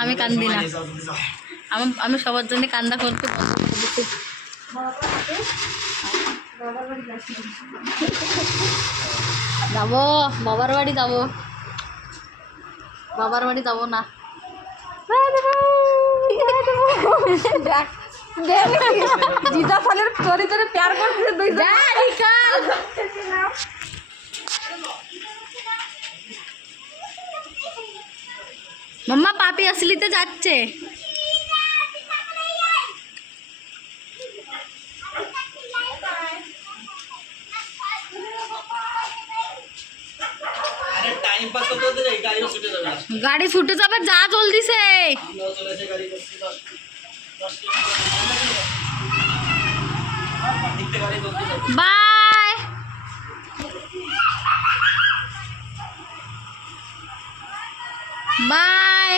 আমি কান্দি না, আমি সবার জন্য কান্দা করতে যাবো। বাবার বাড়ি যাবো, বাবার বাড়ি যাবো না। जीजा साले चोरी चोरी प्यार करते दुई मम्मा पापी असलीते যাচ্ছে। अरे टाइम पास करते होते गाड़ी छूटे जाবে, গাড়ি ছুটে যাবে, যা জলদি সে। আমরা চলে এসে গাড়ি করছি 10 দেখতে গাড়ি চলতে যাবে। Bye bye.